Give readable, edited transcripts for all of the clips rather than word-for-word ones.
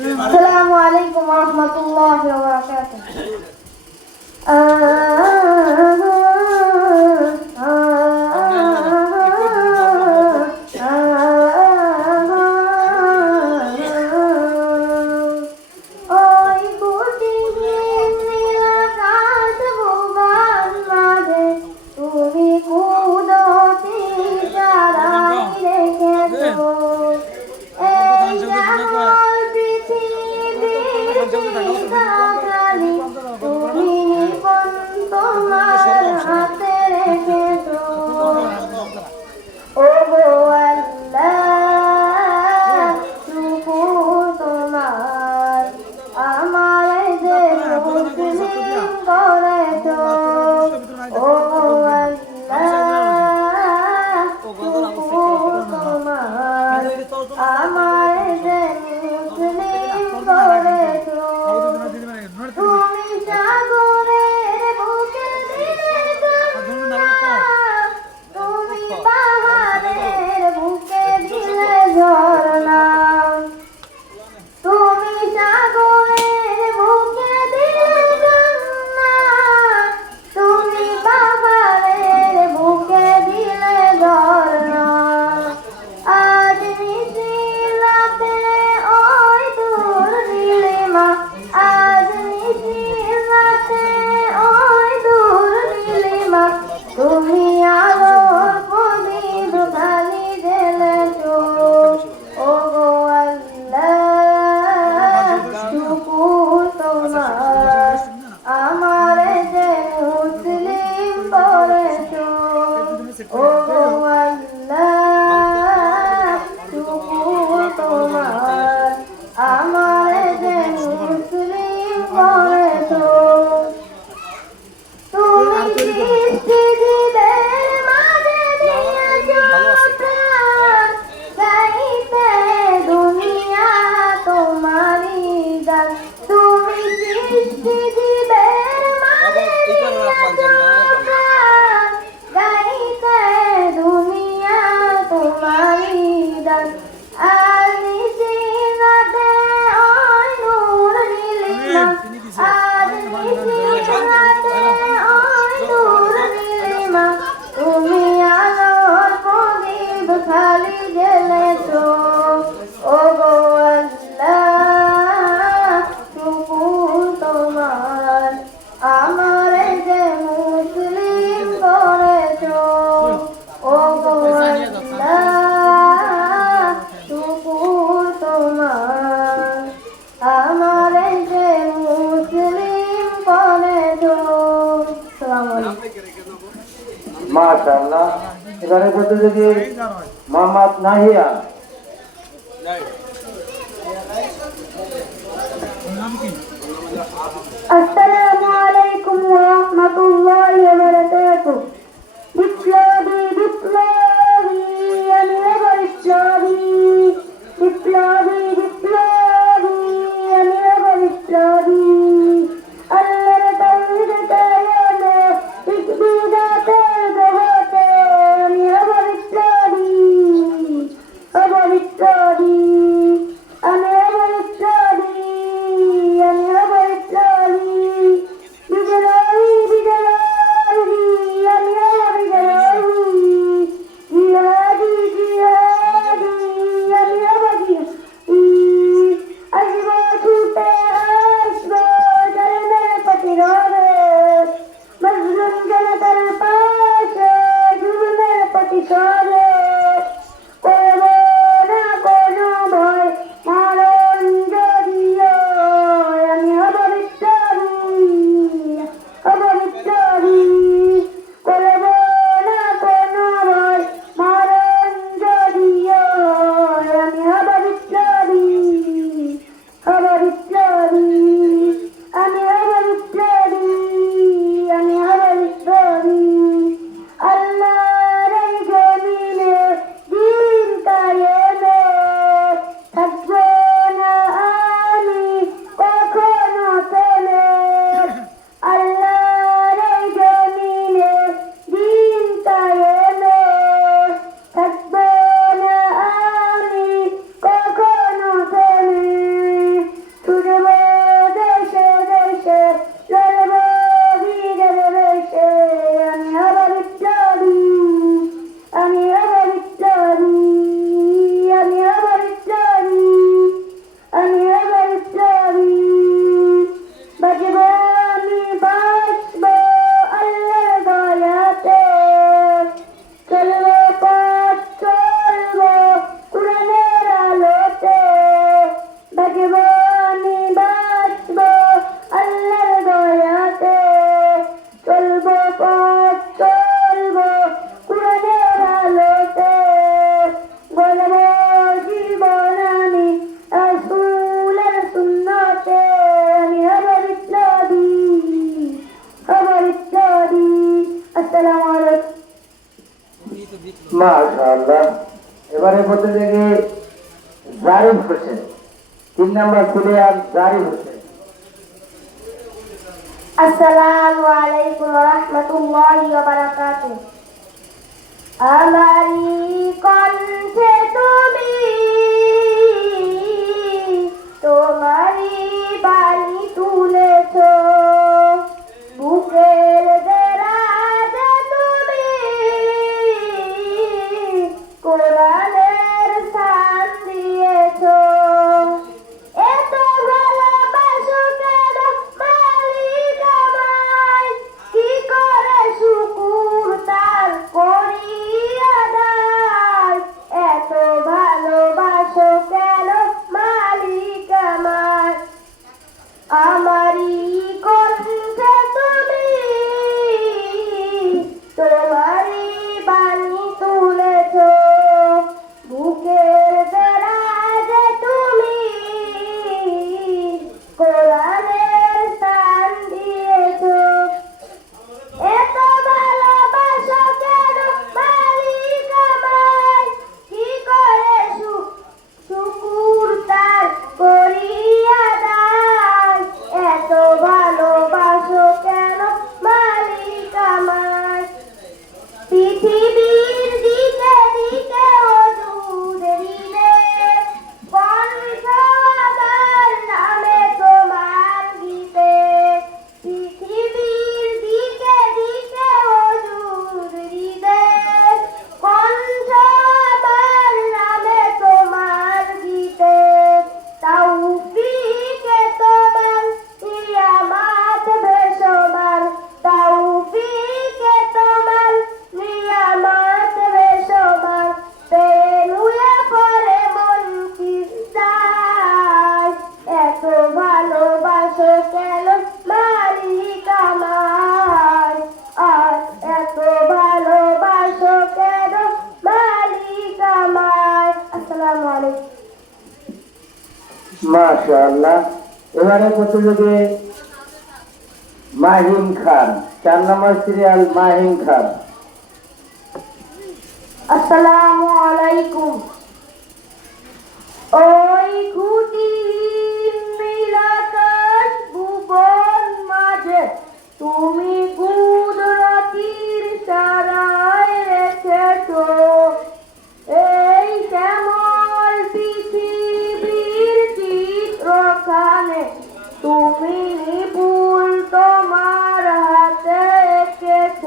السلام عليكم ورحمة الله وبركاته. মাশাআল্লাহ এবারে প্রতিযোগী মোহাম্মদ নাহিয়া السلام عليكم ورحمة الله وبركاته. বিপ্লবী বিপ্লবী আমি হব বিপ্লবী, বিপ্লবী বিপ্লবী আমি হব বিপ্লবী। আল্লাহর তাওহীদ কায়েমে বিদাতের জগতে আমি হব বিপ্লবী, হব বিপ্লবী আমি হব বিপ্লবী, আমি হব বিপ্লবী। মাশাআল্লাহ। এবারে প্রতিযোগী জারিফ হোসেন, 3 নম্বর প্লেয়ার জারিফ হোসেন। আসসালামু আলাইকুম ওয়া রাহমাতুল্লাহি ওয়া বারাকাতুহু। আমারি কণ্ঠে তুমি তোমারি বাণী তুলেছ, বুকের দেরাজে তুমি কোরআনের স্থান দিয়েছ। এত ভালোবাসো কেন মালিক আমায়, কি করে শুকুর তার করি আদায়। এত ভালোবাসো কেন মালিক আমায়, আমারি কণ্ঠে তুমি তোমারি বাণী তুলেছ, বুকের দরাজে তুমি কোরআনের স্থান দিয়েছ। এত ভালোবাসো কেন মালিক আমায়, কি করে শুকুর তার করি আদায়। এত ভালোবাসো কেন মালিক আমায়, পৃথিবীর দিকে দিকে ওজুদ হৃদে কণ্ঠ আমার নামে তোমার গীতে। পৃথিবীর দিকে দিকে ওজুদ হৃদে কণ্ঠ আমার নামে তোমার গীতে। তাওফিকে তোমার নিয়ামত বেশমার, তাওফিকে তোমার নিয়ামত বেশমার, পেলুয়ে পরে মন কিস্তায়। এত ভালোবাসো কেন মালিক আমায়, আর এত ভালোবাসো কেন মালিক আমায়। আসসালামু আলাইকুম। মাশাআল্লাহ। এবারে প্রতিযোগী মাহিম খান, 4 নম্বর সিরিয়াল মাহিম খান। আসসালামু আলাইকুম। ওই খুঁটিহীন নীলাকাশ ভুবন মাঝে তুমি কুদরতির ইশারায় রেখেছ এই শ্যামল পৃথিবীর চিত্রখানে, তুমি নিপুণ তোমার হাতে এঁকেছ।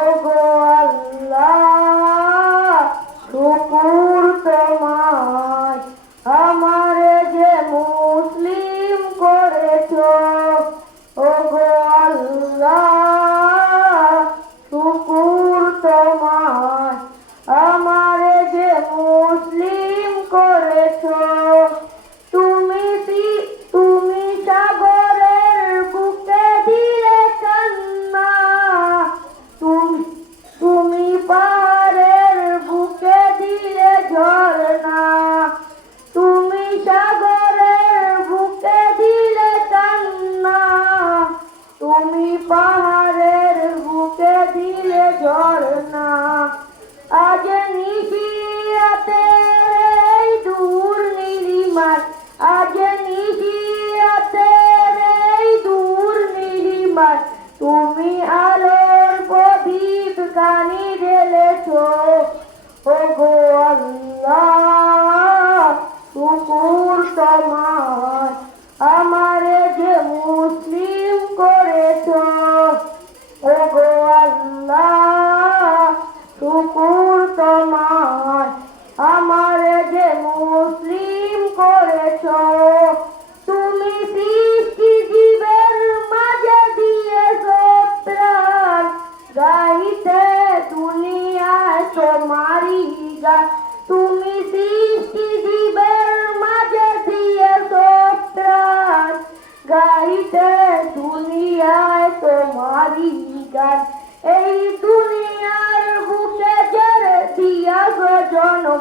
ওগো আল্লাহ শুকুর তোমায়, আমারে যে মুসলিম করেছ। ওগো আল্লাহ শুকুর তোমায়, আমারে যে মুসলিম করেছ। তুমি সাগরের বুকে দিলে কান্না, তুমি পাহাড়ের বুকে দিলে ঝরনা। তুমি সাগরের বুকে দিলে কান্না, তুমি পাহাড়ের বুকে দিলে ঝরনা। আজ নিশিরাতে এই দূর নীলিমায়, আজ নিশিরাতে এই দূর নীলিমায়, তুমি আলোর প্রদীপ কানি ঢেলেছ। ওগো আল্লাহ শুকুর তোমায়, আমারে যে মুসলিম করেছ। ওগো আল্লাহ শুকুর তোমায়, আমারে যে মুসলিম করেছ। তুমি সৃষ্টি জীবের মাঝে দিয়েছ প্রাণ, গাইতে দুনিয়ায় তোমারি গান। তুমি সৃষ্টি জীবের মাঝে দিয়েছ প্রাণ, গাইতে দুনিয়ায় তোমারি গান। এই দুনিয়ার বুকে যারে দিয়াছ জনম,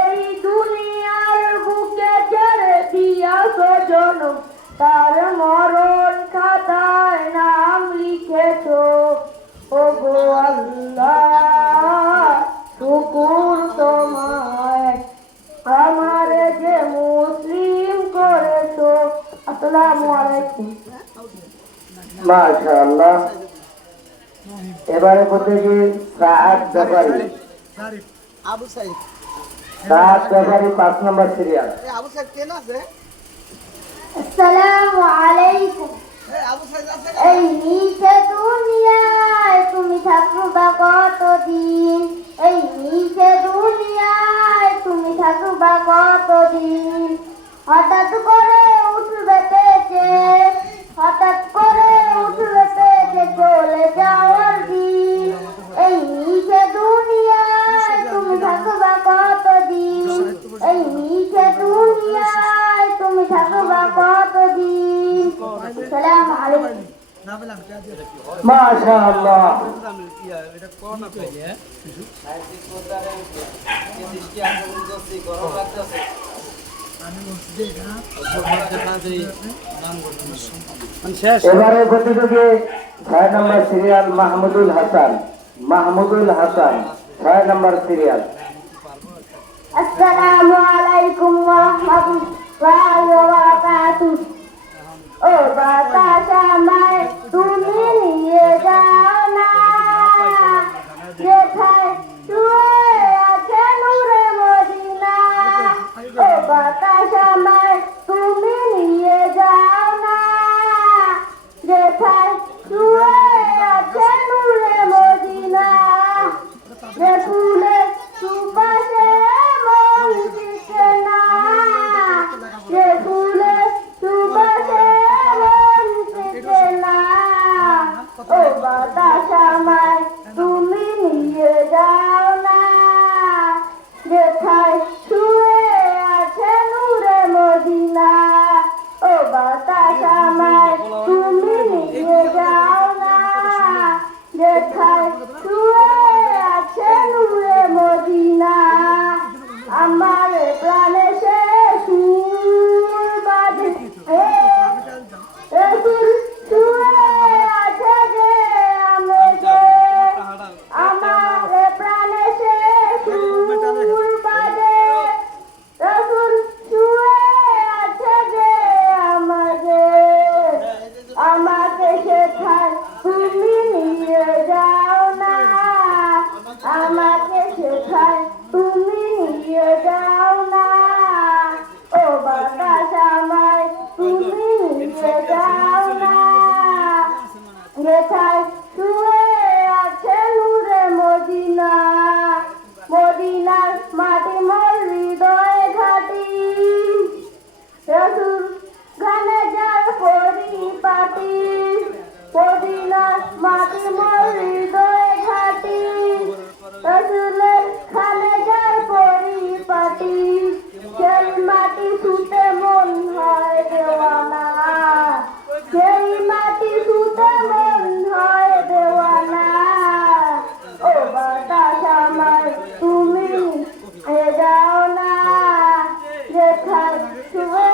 এই দুনিয়ার বুকে যারে দিয়াছ জনম, তার মরণ খাতায় নাম লিখেছ। ওগো আল্লাহ আসসালামু আলাইকুম। মাশাআল্লাহ। এবারে প্রতিযোগী সাদ ব্যাপারী। আবু সাইদ সাদ ব্যাপারী 5 নম্বর সিরিয়াল। আবু সাইদ কেন আছে? আসসালামু আলাইকুম। আবু সাইদ আছে এই নিচে দুনিয়ায় তুমি থাকবা কতদিন? এই নিচে দুনিয়ায় তুমি থাকবা কতদিন? হঠাৎ করে উঠবে পেটে, হঠাৎ করে উঠবে পেটে চলে যাওয়ার দিন। এই নিচে দুনিয়ায় তুমি থাকবা কতদিন? এই নিচে দুনিয়ায় তুমি থাকবা কতদিন? আসসালামু আলাইকুম। না বললাম কে দিয়ে রাখি মাশাআল্লাহ। আমি এটা কোন না কইলে আমি বলছি না এবারে প্রতিযোগী 6 নম্বর সিরিয়াল মাহমুদুল হাসান। মাহমুদুল হাসান 6 নম্বর সিরিয়াল। আসসালামু আলাইকুম ওয়া রাহমাতুল্লাহি ওয়া বারাকাতুহু। ও বাতাস আমায় তুমি নিয়ে যাও না, যেথায় শুয়ে আছে নূরে মদিনা। ও বাতাস আমায় তুমি নিয়ে যাও না, যেথায় শুয়ে আছে নূরে মদিনা। যে ফুলে সুবাসে মন টিকে না, যে ফুলে সুবাসে মন টিকে না। ও বাতাস আমায় তুমি নিয়ে যাও না, যেথায় শুয়ে আছে নূরে মদিনা। ও বাতাস আমায় তুমি নিয়ে যাও না, যেথায় শুয়ে আছে নূরে মদিনা। আমার প্রাণে সে সুর বাজে, রসুল শুয়ে আছে যে আমেজে। আমার প্রাণে সে সুর বাজে, রসুল শুয়ে আছে যে আমাজে। আমাকে সেথায় তুমি নিয়ে যাও না, আমাকে সেথায় তুমি নিয়ে যাও না। ও বাতাস আমায় তুমি নিয়ে যাও না, যেথায় শুয়ে আছে নূরে মদিনা। মদিনার মাটি মোর হৃদয়ে ঘাটি, রসুল গানে যার পরিপাটি। মদিনার মাটি মোর হৃদয়ে ঘাটি, রসুলের খানে যার পরিপাটি। সেই মাটি ছুতে মন হয় দেওয়ানা, সেই মাটি ছুতে মন হয় দেওয়ানা। ও বাতাস আমায় তুমি নিয়ে যাও না, যেথায় শুয়ে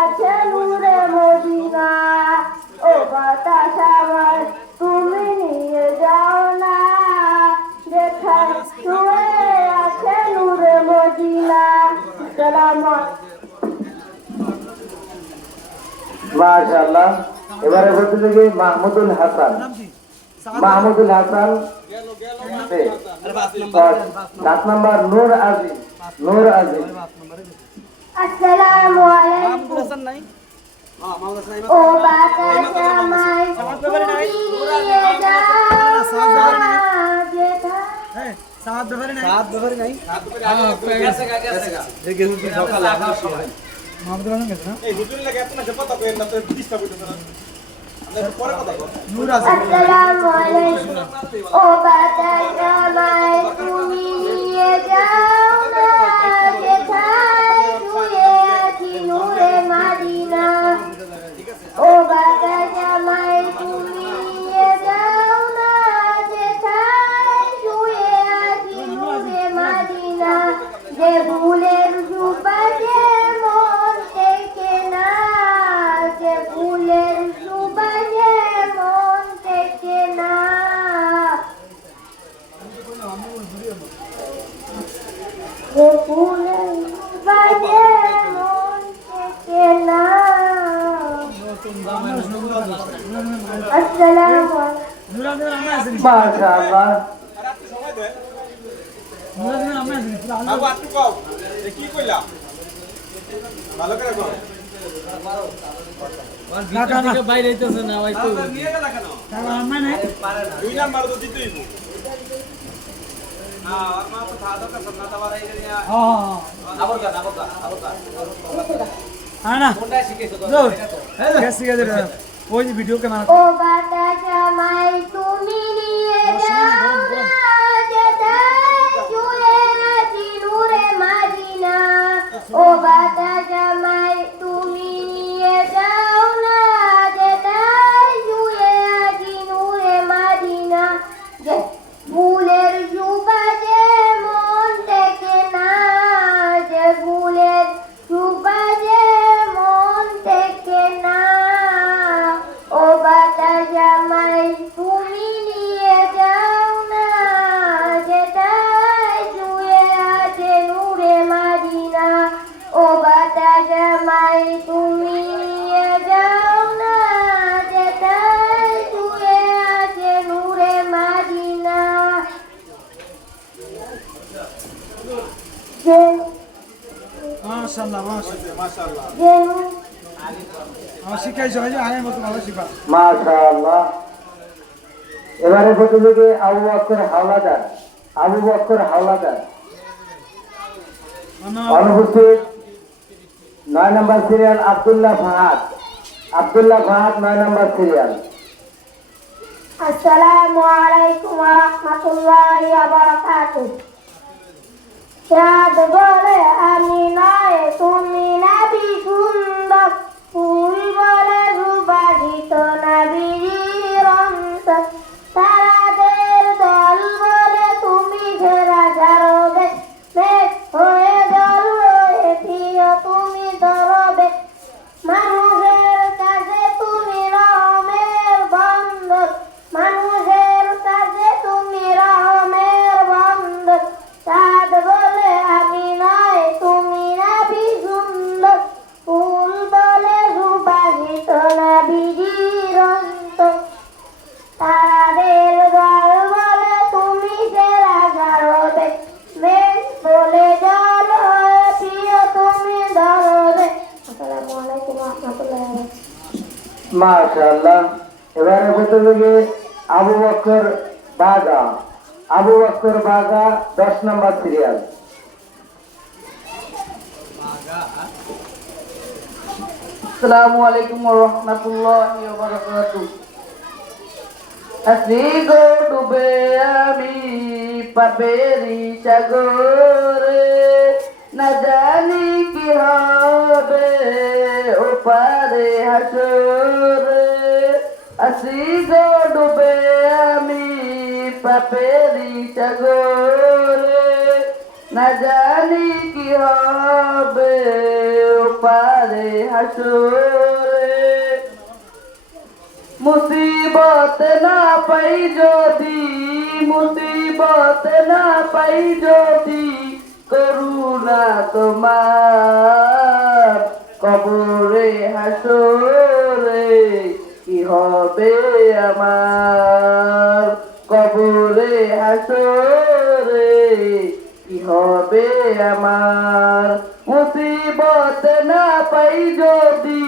আছে নূরে মদিনা। ও বাতাস আমায় তুমি নিয়ে যাও না, যেথায় শুয়ে আছে নূরে মদিনা। আসসালামু আলাইকুম। মাশাআল্লাহ। এবারে প্রতিযোগী মাহমুদুল হাসান। মাহমুদুল হাসান 7 নম্বর নূর আজিম। নূর আজিম। আসসালামু আলাইকুম। হাসান নাই ও বাতাস আমায় তুমি নিয়ে যাও না, যেথায় সাত ব্যাপারে নাই দেখে হুজুর সকালে আসি ভাই মাহমুদুল হাসান গেছে না এই হুজুর লাগে এত না কথা কই না তো ডিস্টার্ব হইতো না আমরা পরে কথা কই নূর আছে। আসসালামু আলাইকুম। ও বাতাস আমায় তুমি নিয়ে যাও না, যেথায় শুয়ে আছি নূরে মদিনা। ও বাতাস আমায় তুমি নিয়ে যাও না, যেথায় শুয়ে আছি নূরে মদিনা। যে ফুলের সুবাসে মন টেকে না, যে ফুলের সুবাসে মন টেকে না। মাশাআল্লাহ। আর একটু সময় দেন বাবু একটু কও এ কি কইলা ভালো করে কও বাইরে হইতেছে না ভাই তো নিয়ে গেলা কেন দুই নাম্বার তো দিতেই হইব না আর মা তো খাওয়া দাওয়া করছ না তাবার এই নিয়া আবার না ওই ভিডিও ক্যামেরা ও বাতা জামাই তুমি নিয়ে যাও না যেতাই জুড়ে নাচি নূরে মাদিনা ও বাতা জামাই তুমি নিয়ে যাও না যেতাই জুড়ে নাচি নূরে মাদিনা যে ফুলের সুবাসে মন থেকে না যে ফুলের সুবাসে মন থেকে না ও বাতা জামাই তুমি নিয়ে যাও না যেটাই জুয়ে আছে নূরে মাদিনা ও বাতা জামাই তুমি নিয়ে যাও না যেটাই জুয়ে আছে নূরে মাদিনা মাশাআল্লাহ মাশাআল্লাহ মাশাআল্লাহ আমার শিখাইছো ভাই আগের মতো ভালো শিখা মাশাআল্লাহ। এবারে প্রতিযোগী আবু বকর হাওলাদার। আবু বকর হাওলাদার অনুপস্থিত। 9 নম্বর সিরিয়াল আব্দুল্লাহ ফাহাদ। আব্দুল্লাহ ফাহাদ 9 নম্বর সিরিয়াল। আসসালামু আলাইকুম ওয়া রাহমাতুল্লাহি ওয়া বারাকাতুহু চাঁদ বলে আমি নয় তুমি নাবি সুন্দর ফুল বলে সুবাসিত নাবির অন্তর তারাদের দল বলে তুমি ঘেরা ঝাড়বে মেঘ হয়ে জল হয়ে প্রিয় তুমি ধরবে মানুষের কাছে তুমি রহমের বন্দর মানুষের কাছে তুমি রহমের বন্দর চাঁদ বলে আমি নয় তুমি নাবি সুন্দর ফুল বলে সুবাসিত নাবির অন্তর তারাদের দল বলে তুমি সেরা ঝাড়বে মেঘ বলে জল হয়ে প্রিয় তুমি ধরবে আসসালামু আলাইকুম ওয়া রাহমাতুল্লাহি ওয়া বারাকাতুহু মাশাআল্লাহ। এবারে প্রতিযোগী আবু বকর বাগা। আবু বকর বাগা 10 নম্বর সিরিয়াল। আসসালামু আলাইকুম ওয়া রাহমাতুল্লাহি ওয়া বারাকাতুহু আসি গো ডুবে আমি পাপেরি সাগরে না জানি কি হবে ওপারে হাসরে আসি গো ডুবে আমি পাপেরি সাগরে না জানি কি হবে ওপারে হাসরে মুসিবত না পাই যদি মুসিবত না পাই যদি করুণা তোমার কবরে হাসরে কি হবে আমার কবরে হাসরে কি হবে আমার মুসিবত না পাই যদি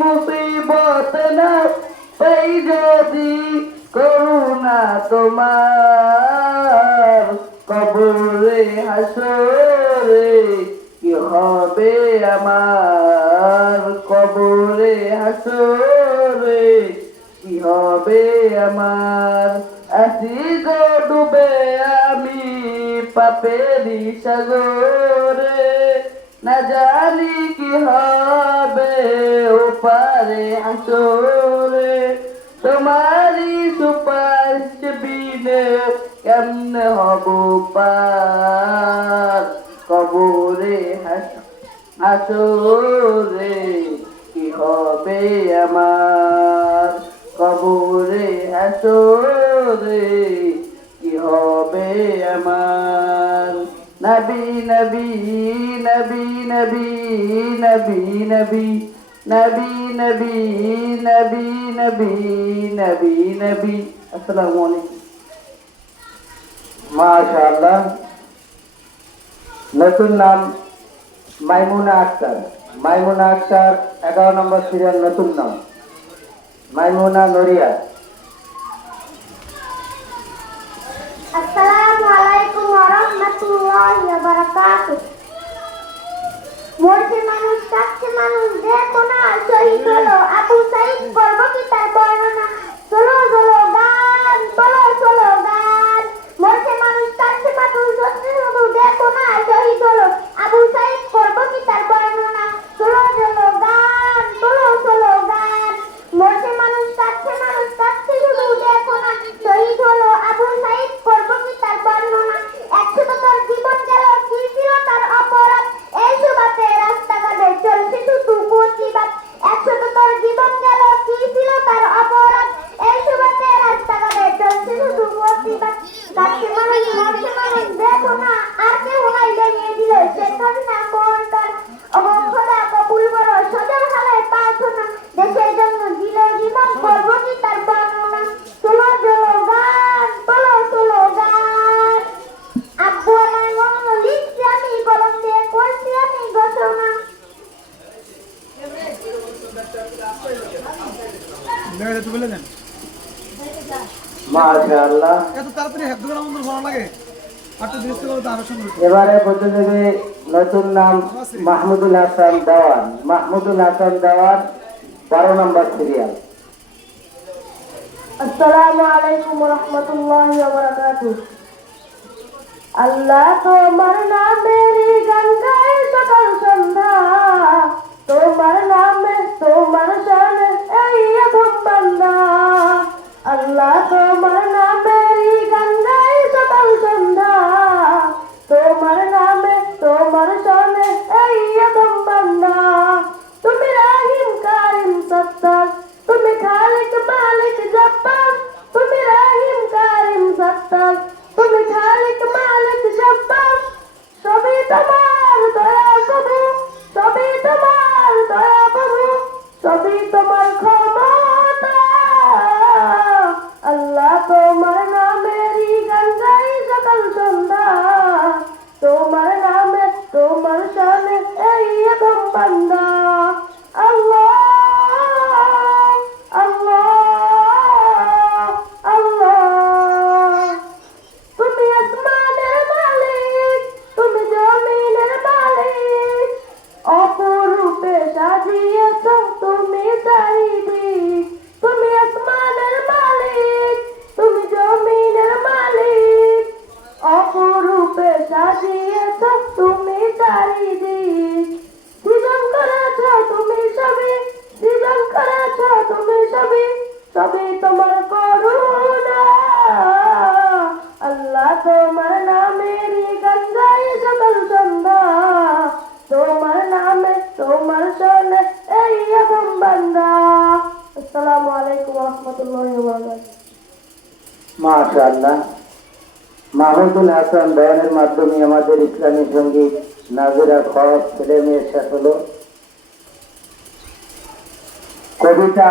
মুসিবত না পাই যদি করুণা তোমার কবরে হাসরে কি হবে আমার কবরে হাসরে কি হবে আমার আসি গো ডুবে আমি পাপেরি সাগরে না জানি কি হবে ওপারে হাসরে তোমারি সুপারিশ বিনে কেমনে হব পার কবরে হাসরে কি হবে আমার কবরে হাসরে কি হবে আমার নবী নবী নবী নবী নবী নবী নবী নবী নবী নবী নবী নবী আসসালামু আলাইকুম মাশাআল্লাহ। নতুন নাম মাইমুনা আক্তার। মাইমুনা আক্তার 11 নম্বর সিরিয়াল নতুন নাম মাইমুনা নরিয়া। আসসালামু আলাইকুম ওয়া রাহমাতুল্লাহি ওয়া বারাকাতুহু। মরছে মানুষ, কাছে মানুষ, দেখো না শহীদ হলো আবু সাইদ, করব কি তার বর্ণনা? চলো চলো গান, চলো চলো গান। মরছে মানুষ, কাছে মানুষ, শুধু দেখো না শহীদ হলো আবু সাইদ, করব কি তার বর্ণনা? চলো চলো গান, চলো চলো গান। মরছে মানুষ, কাছে শুধু দেখো না শহীদ হলো আবু সাইদ, করব কি তার বর্ণনা? 100 জীবন গেল, কি ছিল তার অপরাধ? এই সুবাদে রাস্তাঘাটে চলছে শুধু প্রতিবাদ। 100 জীবন গেল, কি ছিল তার অপরাধ? এই সুবাদে রাস্তাঘাটে চলছে শুধু প্রতিবাদ। কাছে মানুষ, মরছে মানুষ, দেখো না আর কেউ নাই, ভেঙে দিল সেখানে না কোনটার। অবক্ষরা কবুল বড় সজল হালে প্রার্থনা, দেশের জন্য দিল জীবন, করব কি তার বর্ণনা? চলো চলো গান, চলো চলো গান। আব্বু আমার মঙ্গল লিখছি আমি, কলম দিয়ে করছি আমি ঘোষণা। দেখে তুই বলে দেন মাশাআল্লাহ। এত তাড়াতাড়ি হেড ধরে আমাদের ভালো লাগে আর তো দৃষ্টি করে তো আরো সুন্দর। এবারে প্রতিযোগী নতুন নাম মাহমুদুল হাসান দেওয়ান। মাহমুদুল হাসান দেওয়ান 12 নম্বর সিরিয়াল। আসসালামু আলাইকুম ওয়া রাহমাতুল্লাহি ওয়া বারাকাতুহু। আল্লাহ তোমার নামেরই গান গাই সকাল সন্ধ্যা, তোমার নামে তোমার শানে এই আধম বান্দা। আল্লাহ তোমার নামেরই গান গাই সকাল সন্ধ্যা, তোমার নামে তোমার শানে এই আধম বান্দা। তুমি রাহিম কারিম সত্তার, তুমি খালিক মালিক জব্বার। তুমি রাহিম কারিম সত্তার, তুমি খালিক মালিক জব্বার। সবই তোমার দয়া প্রভু, সবই তোমার দয়া প্রভু, সবই তোমার ক্ষমতা। আল্লাহ তোমার নামেরই গান গাই সকাল সন্ধ্যা, তোমার নামে তোমার শানে এই আদম বান্দা। আল্লাহ আল্লাহ আল্লাহ। তুমি আসমানের মালিক, তুমি জমিনের মালিক, অপরূপে সাজিয়েছ তুমি চারিদিক। তুমি আসমানের মালিক, তুমি জমিনের মালিক, অপরূপে সাজিয়েছ তুমি চারিদিক। সৃজন করেছ তুমি সবই, সৃজন করেছ তুমি সবই, সবই তোমার করুণা। আল্লাহ তোমার নামেরই গান গাই সকাল সন্ধ্যা, তোমার নামে তোমার শোনে এই আদম বান্দা। আসসালামু আলাইকুম ওয়া রাহমাতুল্লাহি ওয়া বারাকাতুহু। মাশাআল্লাহ। মাহমুদুল হাসান দেওয়ানের মাধ্যমে আমাদের ইসলামী সঙ্গীত নাজিরা খরচ ছেলে মেয়ে শেষ হলো। কবিতা